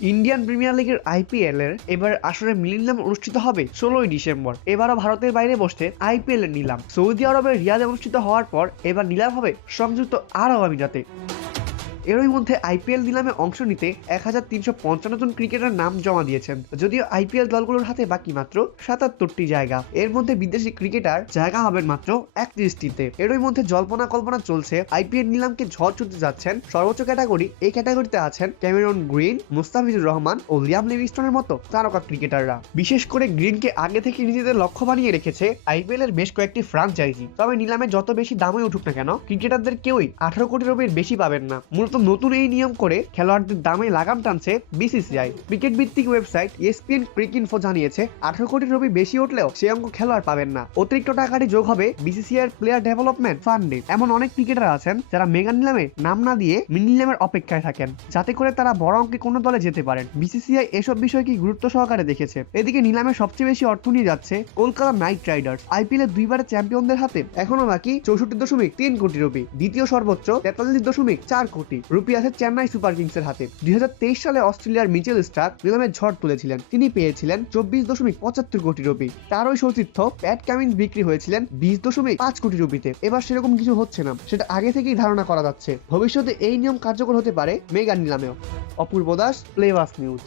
Indian premier লিগের IPL এর এবার আসরে নিলাম অনুষ্ঠিত হবে 16ই ডিসেম্বর। এবারও ভারতের বাইরে বসছে আইপিএল এর নিলাম। সৌদি আরবের রিয়াদে অনুষ্ঠিত হওয়ার পর এবার নিলাম হবে সংযুক্ত আরব আমিরাতে। এরই মধ্যে আইপিএল নিলামে অংশ নিতে 1355 জন ক্রিকেটার নাম জমা দিয়েছেন। যদিও আইপিএল দলগুলোর হাতে বাকি মাত্র 77টি জায়গা। এর মধ্যে বিদেশি ক্রিকেটার জায়গা হবেন মাত্র 31টিতে। এরই মধ্যে জল্পনা কল্পনা চলছে আইপিএল নিলামকে ঝড় তুলতে যাচ্ছেন সর্বোচ্চ ক্যাটাগরি। এই ক্যাটাগরিতে আছেন ক্যামেরন গ্রিন, মুস্তাফিজুর রহমান ও লিয়াম লিভিংস্টনের মতো তারকা ক্রিকেটাররা। বিশেষ করে গ্রিনকে আগে থেকে নিজেদের লক্ষ্য বানিয়ে রেখেছে আইপিএল এর বেশ কয়েকটি ফ্রাঞ্চাইজি। তবে নিলামে যত বেশি দামই উঠুক না কেন, ক্রিকেটারদের কেউই 18 কোটি রুপির বেশি পাবেন না। মূলত নতুন এই নিয়ম করে খেলোয়াড়দের দামে লাগাম টানছে বিসিসিআই। ক্রিকেট ভিত্তিক ওয়েবসাইট ESPN ক্রিকইনফো জানিয়েছে 18 কোটি রুপি বেশি উঠলেও সে অঙ্ক খেলোয়াড় পাবেন না। অতিরিক্ত টাকাটি যোগ হবে বিসিসিআই প্লেয়ার ডেভেলপমেন্ট ফান্ডে। এমন অনেক ক্রিকেটার আছেন যারা মেগা নিলামে নাম না দিয়ে মিনি নিলামের অপেক্ষায় থাকেন, যাতে করে তারা বড় অঙ্কে কোনো দলে যেতে পারেন। বিসিসিআই এসব বিষয়কে গুরুত্ব সহকারে দেখেছে। এদিকে নিলামে সবচেয়ে বেশি অর্থ নিয়ে যাচ্ছে কলকাতা নাইট রাইডার্স। আইপিএল এর দুইবারের চ্যাম্পিয়নদের হাতে এখনো বাকি 64.3 কোটি রুপি। দ্বিতীয় সর্বোচ্চ 43.4 কোটি রুপি আছে চেন্নাই সুপার কিংসের হাতে। 2023 সালে অস্ট্রেলিয়ার মিচেল স্টার্ক নিলামের ঝড় তুলেছিলেন। তিনি পেয়েছিলেন 24.75 কোটি রুপি। তারই সতীর্থ প্যাট কামিন্স বিক্রি হয়েছিলেন 20.5 কোটি রুপিতে। এবার সেরকম কিছু হচ্ছে না, সেটা আগে থেকেই ধারণা করা যাচ্ছে। ভবিষ্যতে এই নিয়ম কার্যকর হতে পারে মেগা নিলামেও। অপূর্ব দাস, প্লেবাস নিউজ।